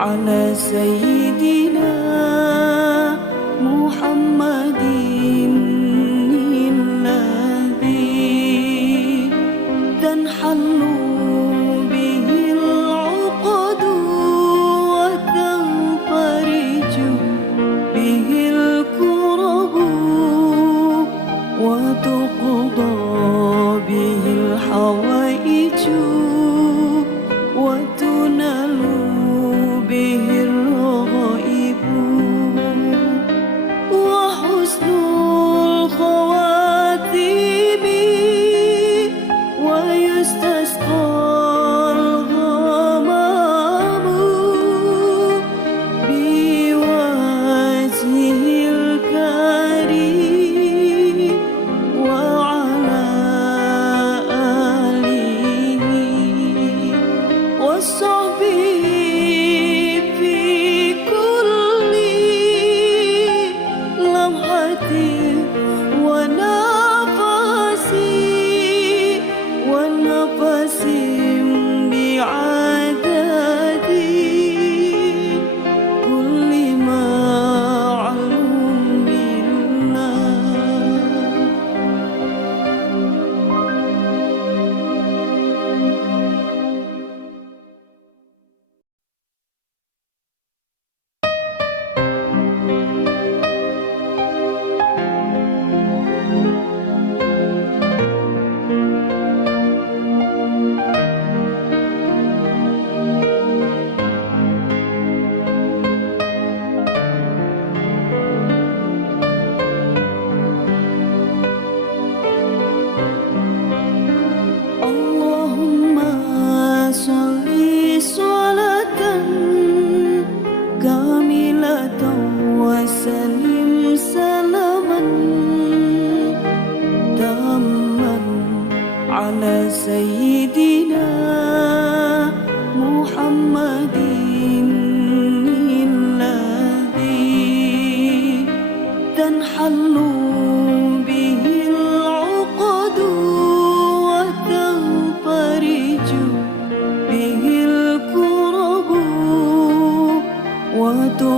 على 依的 ছবি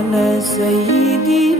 على سيدنا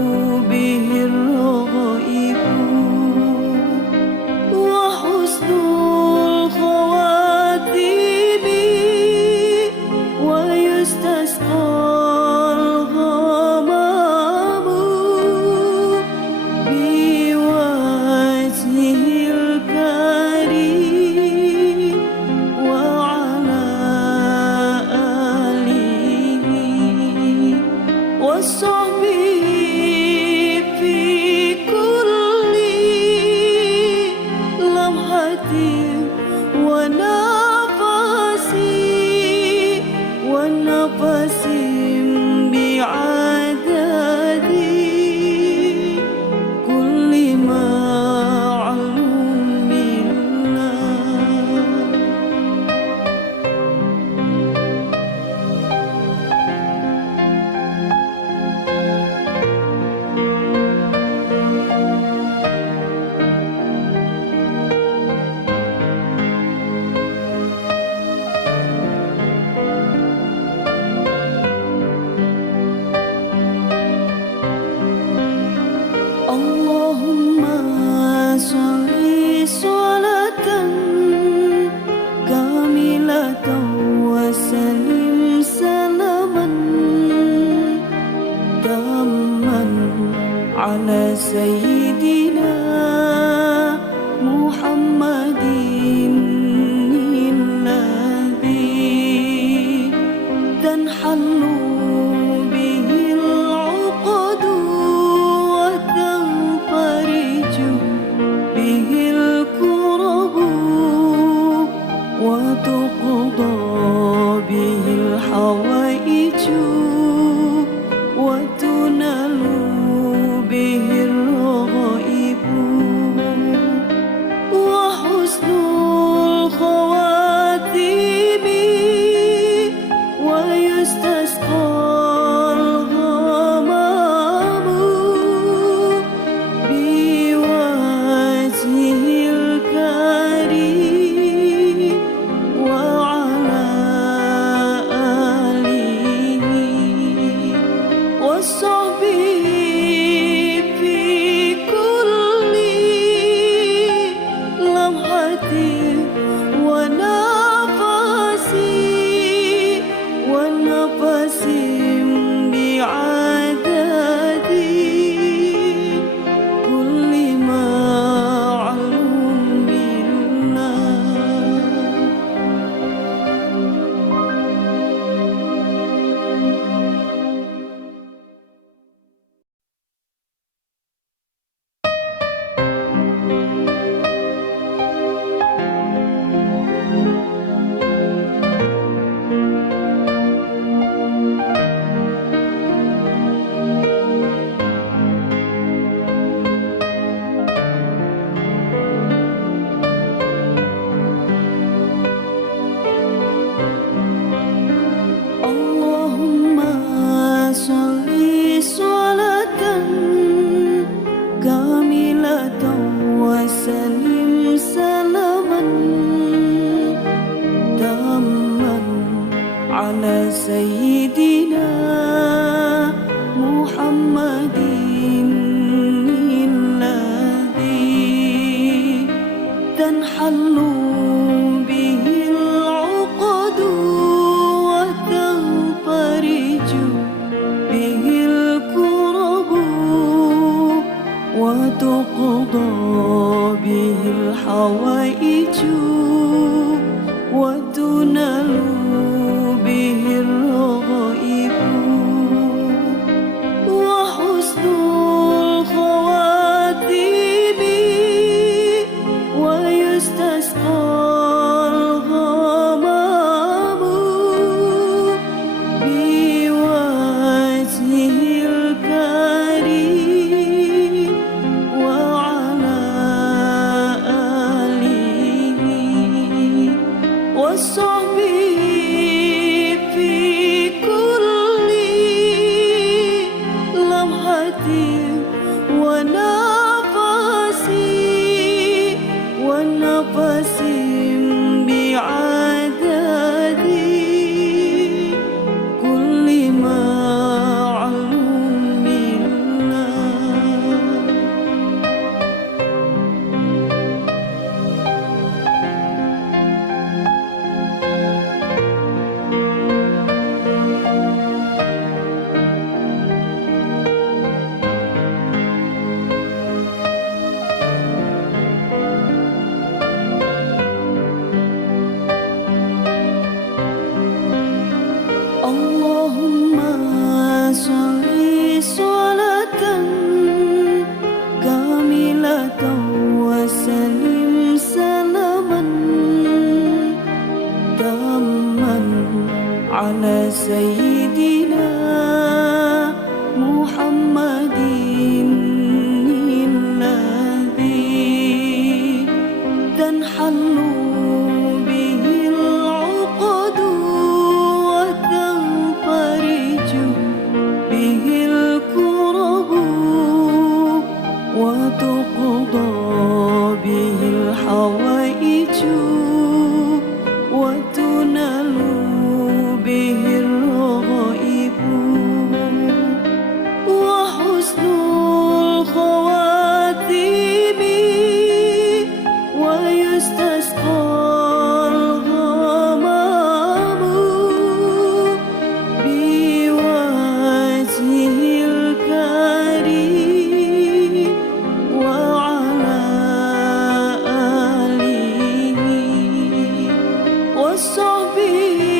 我能随意的 be. وتقضى به الحوائج وتنال به على سيدنا see